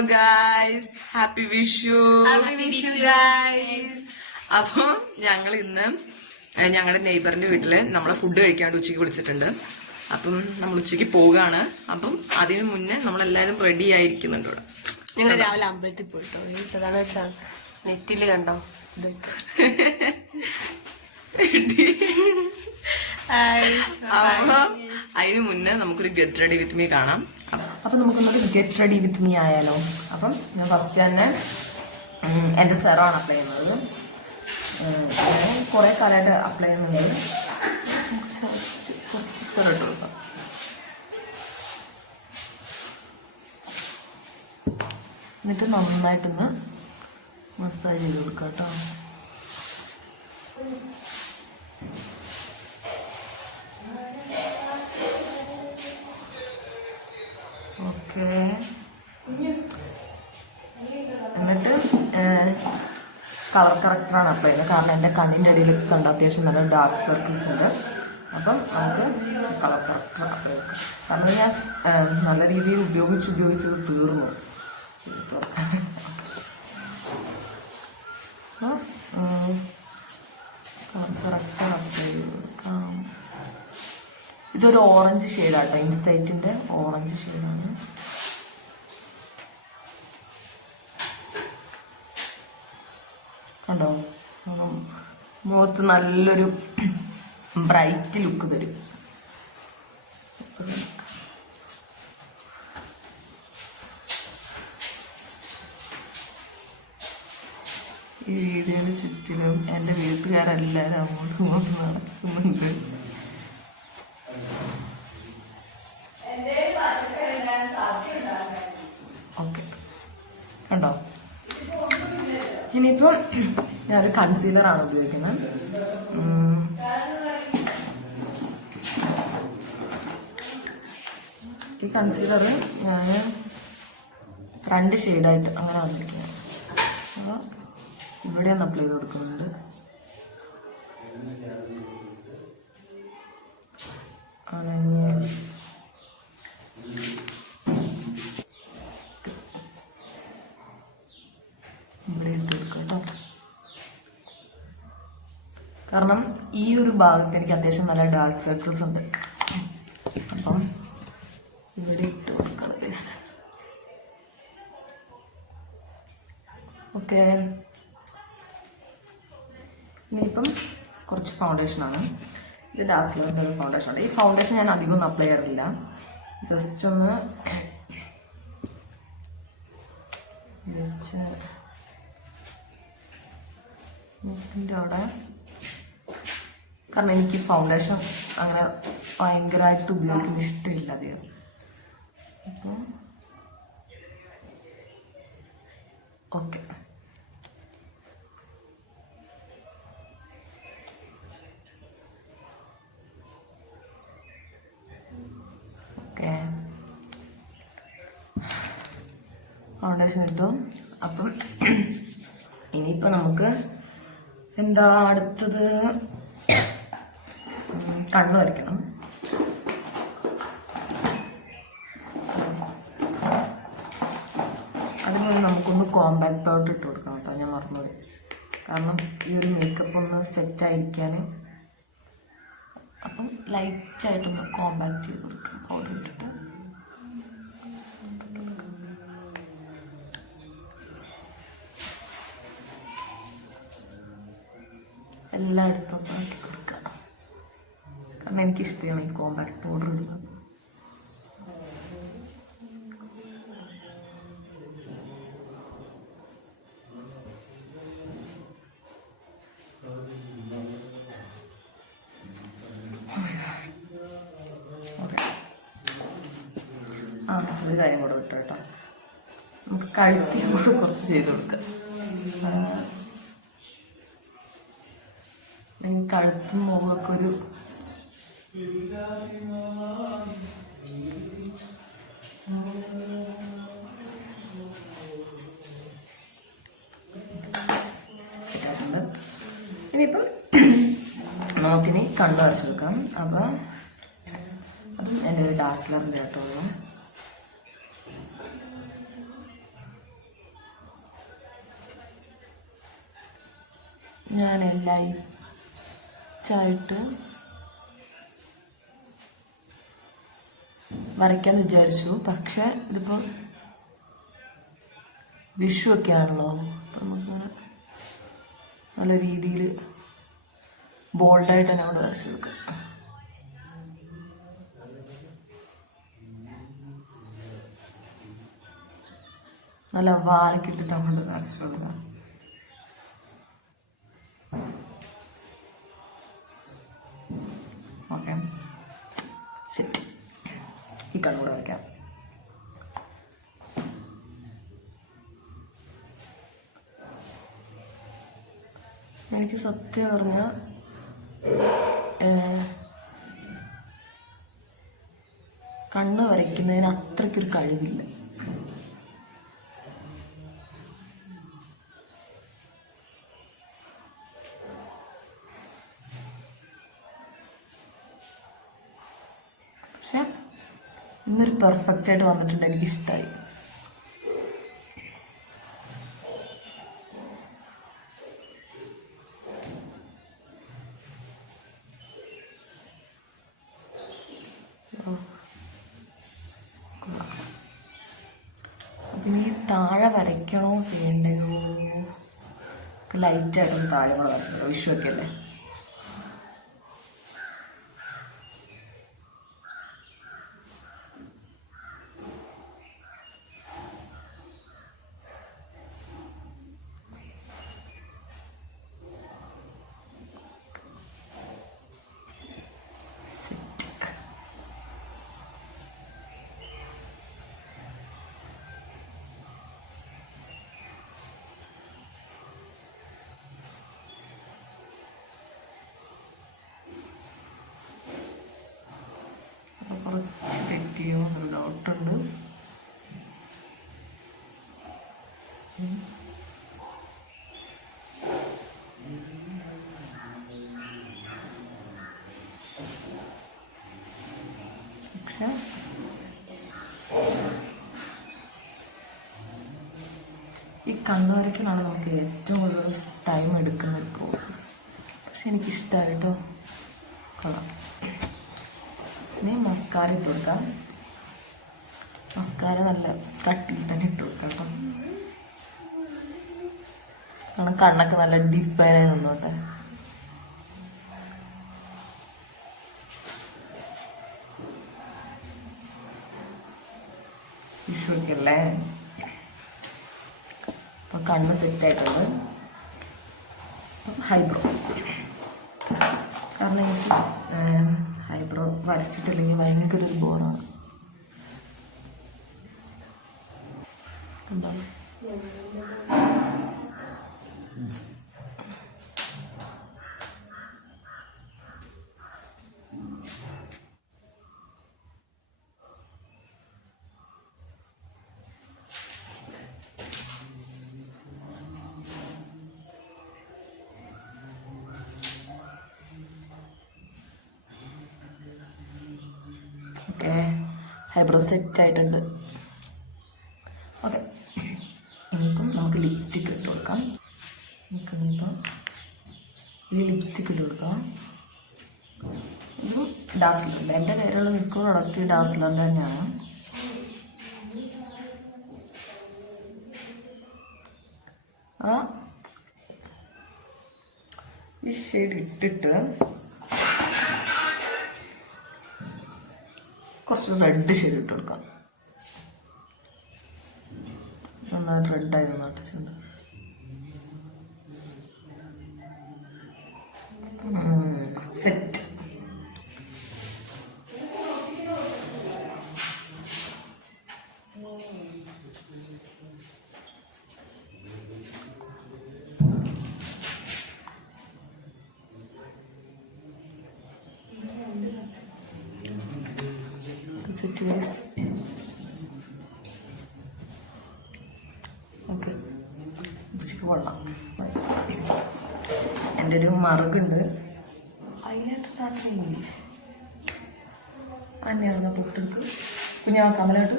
Guys happy Vishu guys. അപ്പം ഞങ്ങൾ ഇന്ന് ഞങ്ങളുടെ നെയ്ബറിന്റെ വീട്ടില് നമ്മളെ ഫുഡ് കഴിക്കാണ്ട് ഉച്ചയ്ക്ക് വിളിച്ചിട്ടുണ്ട്. അപ്പം നമ്മൾ ഉച്ചയ്ക്ക് പോവുകയാണ്. അപ്പം അതിനു മുന്നേ നമ്മളെല്ലാരും റെഡി ആയിരിക്കുന്നുണ്ട് ഇവിടെ. ഞങ്ങൾ രാവിലെ അമ്പലത്തിൽ പോയിട്ടോ. അതാണ് വെച്ചാൽ നെറ്റില് കണ്ടോ ഇതൊക്കെ. അപ്പൊ അതിനു മുന്നേ നമുക്കൊരു ഗെറ്റ് റെഡി വിത്ത് മീ കാണാം. അപ്പൊ നമുക്കൊന്നൊരു ഗെറ്റ് റെഡി വിത്ത് മീ ആയാലോ. അപ്പം ഞാൻ ഫസ്റ്റ് തന്നെ എന്റെ സെറാണ് അപ്ലൈ ചെയ്യുന്നത്. കുറെ കാലമായിട്ട് അപ്ലൈ ചെയ്യുന്നുണ്ട്. കുറച്ച് സെറ ഇട്ട് കൊടുക്കാം. എന്നിട്ട് നന്നായിട്ടൊന്ന് മസാജ് ചെയ്ത് കൊടുക്കാം കേട്ടോ. ഓക്കെ, എന്നിട്ട് കളർ കറക്റ്ററാണ് അപ്ലൈ ചെയ്യുന്നത്. കാരണം എൻ്റെ കണ്ണിൻ്റെ അടിയിൽ കണ്ട അത്യാവശ്യം നല്ല ഡാർക്ക് സർക്കിൾസ് ഉണ്ട്. അപ്പം നമുക്ക് കളർ കറക്റ്റർ അപ്ലൈ ചെയ്യാം. കാരണം ഞാൻ നല്ല രീതിയിൽ ഉപയോഗിച്ചത് തീർന്നു. കളർ കറക്റ്റർ അപ്ലൈ ചെയ്ത് കൊടുക്കാം. ഇതൊരു ഓറഞ്ച് ഷെയ്ഡാട്ടോ, ഇൻസൈറ്റിന്റെ ഓറഞ്ച് ഷെയ്ഡാണ്. കണ്ടോ, മുഖത്ത് നല്ലൊരു ബ്രൈറ്റ് ലുക്ക് തരും. ഈ വീഡിയോയുടെ ചുറ്റിനും എൻ്റെ വീട്ടുകാരെല്ലാവരും അങ്ങോട്ടും ഇങ്ങോട്ടും നടക്കുന്നുണ്ട്. ഓക്കെ, കണ്ടോ. ഇനിയിപ്പം ഞാനൊരു കൺസീലറാണ് ഉപയോഗിക്കുന്നത്. ഈ കൺസീലർ ഞാൻ 2 ഷെയ്ഡായിട്ട് അങ്ങനെ വന്നിരിക്കുന്നത്. അപ്പോൾ ഇവിടെ ഒന്ന് അപ്ലൈ ചെയ്ത് കൊടുക്കുന്നുണ്ട്. ഇവിടെ ഇട്ട് കൊടുക്കാം കേട്ടോ. കാരണം ഈ ഒരു ഭാഗത്ത് എനിക്ക് അത്യാവശ്യം നല്ല ഡാർക്ക് സർക്കിൾസ് ഉണ്ട്. അപ്പം ഇവിടെ ഇട്ട് കൊടുക്കണം. ഓക്കെ, ഇനിയിപ്പം കുറച്ച് ഫൗണ്ടേഷനാണ്. ഇത് ഡാസ്ലറിൻ്റെ ഒരു ഫൗണ്ടേഷനാണ്. ഈ ഫൗണ്ടേഷൻ ഞാൻ അധികം ഒന്നും അപ്ലൈ ചെയ്യാറില്ല. ജസ്റ്റ് ഒന്ന് വെച്ച് മുഖത്തിൻ്റെ അവിടെ. കാരണം എനിക്ക് ഫൗണ്ടേഷൻ അങ്ങനെ ഭയങ്കരമായിട്ട് ഉപയോഗിക്കുന്ന ഇഷ്ടമില്ല അധികം. അപ്പോൾ ഓക്കെ, ഓക്കെ, ഫൗണ്ടേഷൻ ഇട്ടു. അപ്പം ഇനിയിപ്പോൾ നമുക്ക് എന്താ അടുത്തത്, കണ്ണു വരയ്ക്കണം. അതിനുള്ളിൽ നമുക്കൊന്ന് കോമ്പാക്ട് പൗഡർ ഇട്ട് കൊടുക്കണം കേട്ടോ. ഞാൻ മറന്നത്. കാരണം ഈ ഒരു മേക്കപ്പ് ഒന്ന് സെറ്റായിരിക്കാൻ. അപ്പം ലൈറ്റായിട്ടൊന്ന് കോമ്പാക്ട് ചെയ്ത് കൊടുക്കാം പൗഡർ ഇട്ടിട്ട്. എല്ലായിടത്തും ആക്കി കൊടുക്കുക. കാരണം എനിക്കിഷ്ടമാണ് ഈ കോമ്പാക്ട് പൗഡർ ഇടുന്നത്. ഒരു കാര്യം കൂടെ വിട്ടു കേട്ടോ. നമുക്ക് കഴുത്തിനും കൂടെ കുറച്ച് ചെയ്ത് കൊടുക്കാം. കഴുത്തും മുഖമൊക്കെ ഒരു ഇനിയിപ്പം നമുക്കിനി കണ്ണ് വരച്ചു കൊടുക്കാം. അപ്പം അതും എൻ്റെ ഒരു ഡാസ്ലറിൻ്റെ കേട്ടോ. ഞാൻ ലൈറ്റായിട്ട് വരയ്ക്കാമെന്ന് വിചാരിച്ചു. പക്ഷെ ഇതിപ്പം വിഷു ഒക്കെ ആണല്ലോ, അപ്പം നമുക്കിങ്ങനെ നല്ല രീതിയിൽ ബോൾഡായിട്ട് തന്നെ അവിടെ വരച്ചെടുക്കാം. നല്ല വാഴക്കിട്ടിട്ട് അങ്ങോട്ട് വരച്ചെടുക്കാം. ഓക്കെ, ശരി. ഈ കണ്ണൂടെ വരയ്ക്കാം. എനിക്ക് സത്യം പറഞ്ഞാൽ കണ്ണ് വരയ്ക്കുന്നതിന് അത്രയ്ക്കൊരു കഴിവില്ല. പക്ഷെ ഇന്നൊരു പെർഫെക്റ്റ് ആയിട്ട് വന്നിട്ടുണ്ട്, എനിക്കിഷ്ടമായി. അപ്പം ഈ താഴെ വരയ്ക്കണോ ചെയ്യണ്ടയോ? ലൈറ്റായിട്ടൊന്ന് താഴെ കൂടെ വരച്ചിട്ടുണ്ടോ, വിഷുവൊക്കെ അല്ലേ. കുറച്ച് തെറ്റിയോ എന്നൊരു ഡൗട്ടുണ്ട്. പക്ഷെ ഈ കണ്ണ് വരയ്ക്കലാണ് നമുക്ക് ഏറ്റവും കൂടുതൽ ടൈം എടുക്കുന്ന ഒരു പ്രോസസ്സ്. പക്ഷെ എനിക്കിഷ്ടമായി കേട്ടോ, കൊള്ളാം. ഇനി മസ്കാര ഇട്ട് കൊടുക്കാം. മസ്കാര നല്ല കട്ടിയിൽ തന്നെ ഇട്ട് കൊടുക്കാം കേട്ടോ, കാരണം കണ്ണൊക്കെ നല്ല ഡീപ്പായി നിന്നോട്ടെ. വിഷുവൊക്കെയല്ലേ, അപ്പം കണ്ണ് സെറ്റായിട്ടുണ്ട്. ഹൈബ്രോ, കാരണം എനിക്ക് ഹൈബ്രോ വരച്ചിട്ടില്ലെങ്കിൽ ഭയങ്കര ഒരു ബോറാണ്. എന്താണ് ഹൈബ്രോ സെറ്റ് ആയിട്ടുണ്ട്. ഓക്കെ, ഇനിയിപ്പം നമുക്ക് ലിപ്സ്റ്റിക്ക് ഇട്ട് കൊടുക്കാം. ഇനിയിപ്പം ഈ ലിപ്സ്റ്റിക്ക് ഇട്ട് കൊടുക്കാം. ഇത് ഡാസ്ലറിൻ്റെ, എൻ്റെ കയ്യിലുള്ള മിക്ക പ്രൊഡക്റ്റ് ഡാസ്ലറിൻ്റെ തന്നെയാണ്. ഈ ഷെയ്ഡ് ഇട്ടിട്ട് കുറച്ച് റെഡ് ഷെയ്ഡ് ഇട്ട് കൊടുക്കാം. നന്നായിട്ട് റെഡായി നന്നായിട്ടുണ്ട്. Set. Set guys. Okay, lipstick കൊള്ളാം. എൻ്റെ ഒരു മറുകുണ്ട്, അതിനായിട്ട് അന്നെയായിരുന്നു പൊട്ടെടുക്ക് കുഞ്ഞാ കമലായിട്ട്.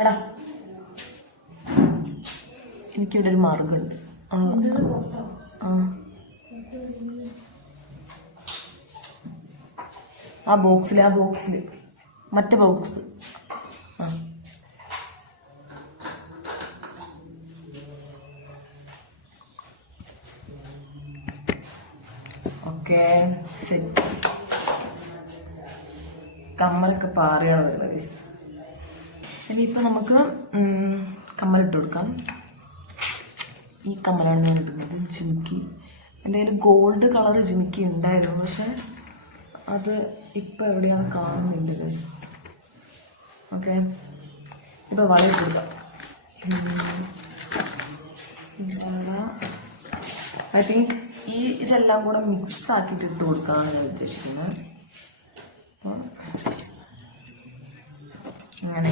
എടാ, എനിക്കിവിടെ ഒരു മറുകുണ്ട്. ആ ബോക്സിൽ മറ്റേ ബോക്സ്. ആ ഓക്കെ സെറ്റ്. കമ്മലൊക്കെ പാറിയാണ് വരുന്നത്. ഇനിയിപ്പോൾ നമുക്ക് കമ്മലിട്ട് കൊടുക്കാം. ഈ കമ്മലാണ് ഞാൻ ഇടുന്നത്, ജിമിക്കി. എൻ്റെ കയ്യിൽ ഗോൾഡ് കളർ ജിമിക്കി ഉണ്ടായിരുന്നു, പക്ഷെ അത് ഇപ്പം എവിടെയാണ് കാണുന്നില്ല ഗൈസ്. ഓക്കെ, ഇപ്പോൾ വളയിട്ട് കൊടുക്കാം. ഐ തിങ്ക് ഇതെല്ലാം കൂടെ മിക്സ് ആക്കിയിട്ട് ഇട്ട് കൊടുക്കാനാണ് ഞാൻ ഉദ്ദേശിക്കുന്നത്. അപ്പോൾ അങ്ങനെ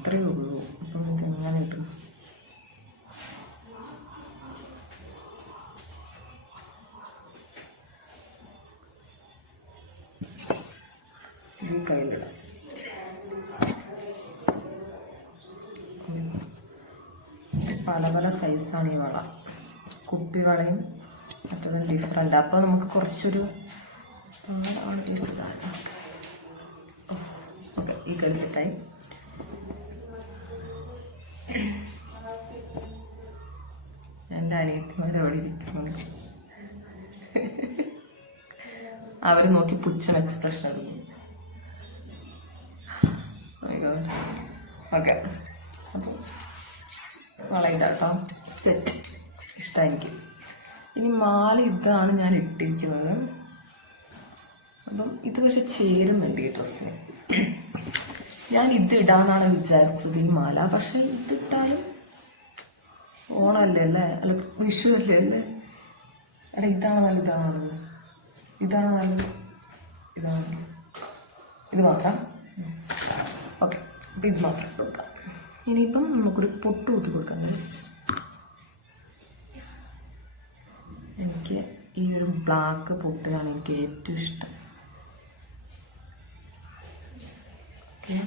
ഇത്രയേ ഉള്ളൂ. അപ്പം ഇതെങ്ങനെ ഇട്ടു? ഈ കയ്യിലിടാം. പല പല സൈസാണ് ഈ വള. കുപ്പി വളയും മറ്റതും ഡിഫറെൻ്റ്. അപ്പോൾ നമുക്ക് കുറച്ചൊരു പാടാണ് പീസ്. ഓക്കെ, ഈ കൈ സെറ്റായി. എൻ്റെ അനിയത്തിമാരവിടെ ഇരിക്കുന്നത് അവർ നോക്കി പുച്ഛം എക്സ്പ്രഷൻ എടുക്കും. ഓക്കെ, അപ്പോൾ വളയില്ലാട്ടോ. സെറ്റ് ഇഷ്ടമായി എനിക്ക്. ഇനി മാല ഇതാണ് ഞാൻ ഇട്ടിരിക്കുന്നത്. അപ്പം ഇത് പക്ഷെ ചേരുന്നുണ്ട് ഈ ഡ്രസ്സിന്. ഞാൻ ഇത് ഇടാന്നാണ് വിചാരിച്ചത്, ഈ മാല. പക്ഷെ ഇതിട്ടാലും ഓണമല്ലേ അല്ലേ, അല്ല വിഷു അല്ലേ അല്ലേ. അല്ല ഇതാണ് നല്ലത്, ഇതാണ് നല്ലത്, ഇത് മാത്രം. ഓക്കെ, അപ്പം ഇത് മാത്രം കൊടുക്കാം. ഇനിയിപ്പം നമുക്കൊരു പൊട്ട് കുത്തി കൊടുക്കാം. എനിക്ക് ഈ ഒരു ബ്ലാക്ക് പൊട്ടിലാണ് എനിക്ക് ഏറ്റവും ഇഷ്ടം. ഓക്കെ,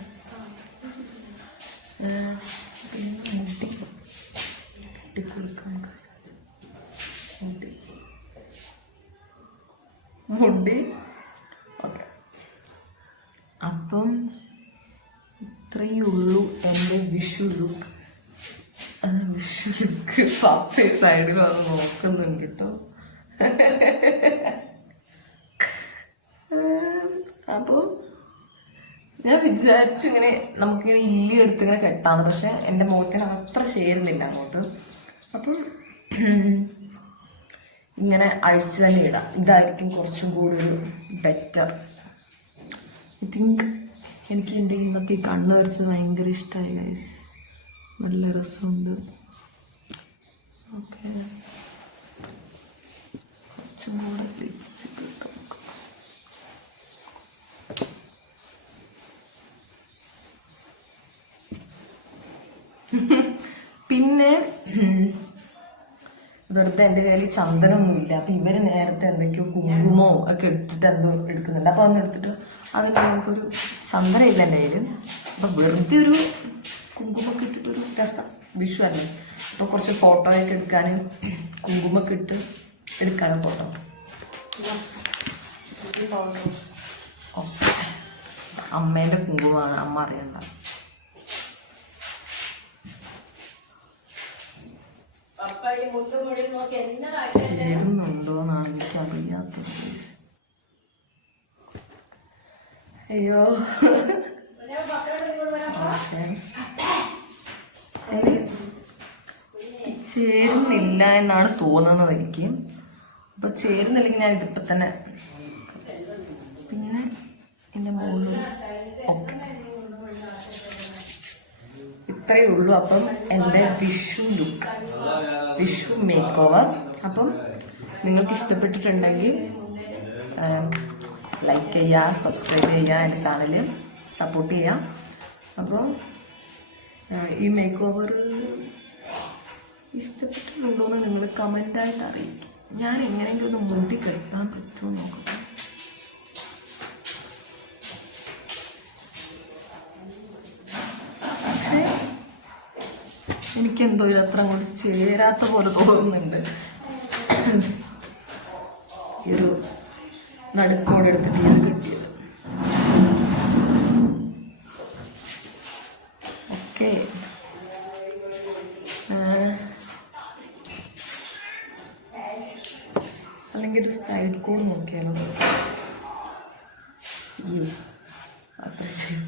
മുടി. ഓക്കെ, അപ്പം ഇത്രയേ ഉള്ളൂ എൻ്റെ വിഷു ലുക്ക്. വിഷു ലുക്ക് പപ്പ സൈഡിൽ അത് നോക്കുന്നുണ്ട് കേട്ടോ. അപ്പോൾ ഞാൻ വിചാരിച്ചു ഇങ്ങനെ നമുക്കിങ്ങനെ ഇല്ലി എടുത്ത് ഇങ്ങനെ കെട്ടാന്ന്. പക്ഷെ എൻ്റെ മുഖത്തിന് അത്ര ചേരുന്നില്ല അങ്ങോട്ട്. അപ്പം ഇങ്ങനെ അഴിച്ച് തന്നെ ഇടാം. ഇതായിരിക്കും കുറച്ചും കൂടി ഒരു ബെറ്റർ. ഐ തിങ്ക് എനിക്ക് എൻ്റെ ഇന്നത്തെ ഈ കണ്ണ് വരച്ചത് ഭയങ്കര ഇഷ്ടമായി ഗൈസ്. നല്ല രസമുണ്ട്. ഓക്കെ, കുറച്ചും കൂടെ ലിപ്സ്റ്റിക് ഇട്ട് നോക്കാം. പിന്നെ വെറുതെ എൻ്റെ കയ്യിൽ ചന്ദനമൊന്നുമില്ല. അപ്പം ഇവർ നേരത്തെ എന്തൊക്കെയോ കുങ്കുമോ ഒക്കെ ഇട്ടിട്ട് എന്തോ എടുക്കുന്നുണ്ട്. അപ്പോൾ അതൊന്നും എടുത്തിട്ട് അതിന് നമുക്കൊരു ചന്ദനം ഇല്ല എൻ്റെ കയ്യിൽ. അപ്പം വെറുതെ ഒരു കുങ്കുമൊക്കെ ഇട്ടിട്ടൊരു രസം. വിഷു അല്ലേ, അപ്പോൾ കുറച്ച് ഫോട്ടോയൊക്കെ എടുക്കാൻ കുങ്കുമൊക്കെ ഇട്ട് എടുക്കാനോ ഫോട്ടോ. ഓക്കെ, അമ്മേൻ്റെ കുങ്കുമമാണ്, അമ്മ അറിയണ്ട. ചേരുന്നുണ്ടോന്നാണ് എനിക്കറിയാത്തത്. അയ്യോ, ചേരുന്നില്ല എന്നാണ് തോന്നുന്നത് എനിക്ക്. അപ്പൊ ചേരുന്നില്ലെങ്കിൽ ഞാൻ ഇതിപ്പോ തന്നെ. പിന്നെ എൻ്റെ മുകളിൽ ഓക്കെ, ഇത്രയേ ഉള്ളൂ. അപ്പം എൻ്റെ Vishu look, Vishu make over. അപ്പം നിങ്ങൾക്ക് ഇഷ്ടപ്പെട്ടിട്ടുണ്ടെങ്കിൽ ലൈക്ക് ചെയ്യുക, സബ്സ്ക്രൈബ് ചെയ്യുക, എൻ്റെ ചാനൽ സപ്പോർട്ട് ചെയ്യുക. അപ്പോൾ ഈ മേക്ക് ഓവർ ഇഷ്ടപ്പെട്ടിട്ടുണ്ടോയെന്ന് നിങ്ങൾ കമൻ്റായിട്ട് അറിയിക്കും. ഞാൻ എങ്ങനെയെങ്കിലും ഒന്ന് മുടി കെട്ടാൻ പറ്റുമോ നോക്കട്ടെ. പക്ഷേ എനിക്കെന്തോ ഇതത്ര അങ്ങോട്ട് ചേരാത്ത പോലെ തോന്നുന്നുണ്ട്. ഈ ഒരു നടുക്കോടെ എടുത്തിട്ട് ഇത് കിട്ടിയത്. ഓക്കെ, അല്ലെങ്കിൽ ഒരു സൈഡ് കൂടെ നോക്കിയാലോ? അത്ര ശരി.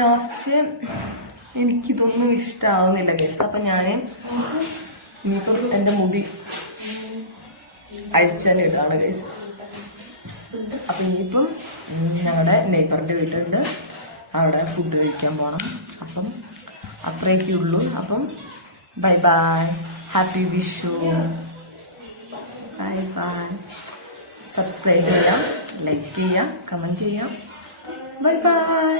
ലാസ്റ്റ് എനിക്കിതൊന്നും ഇഷ്ടമാവുന്നില്ല ഗൈസ്. അപ്പം ഞാൻ ഇനിയിപ്പം എൻ്റെ മുടി അഴിച്ചാലിടാണ് ഗൈസ്. അപ്പം ഇനിയിപ്പം ഞങ്ങളുടെ നെയ്ബറിൻ്റെ വീട്ടിലുണ്ട്, അവിടെ ഫുഡ് കഴിക്കാൻ പോകണം. അപ്പം അത്രയൊക്കെ ഉള്ളൂ. അപ്പം bye bye, happy Vishu, bye bye. Subscribe ചെയ്യാം, ലൈക്ക് ചെയ്യാം, കമൻറ്റ് ചെയ്യാം. Bye bye.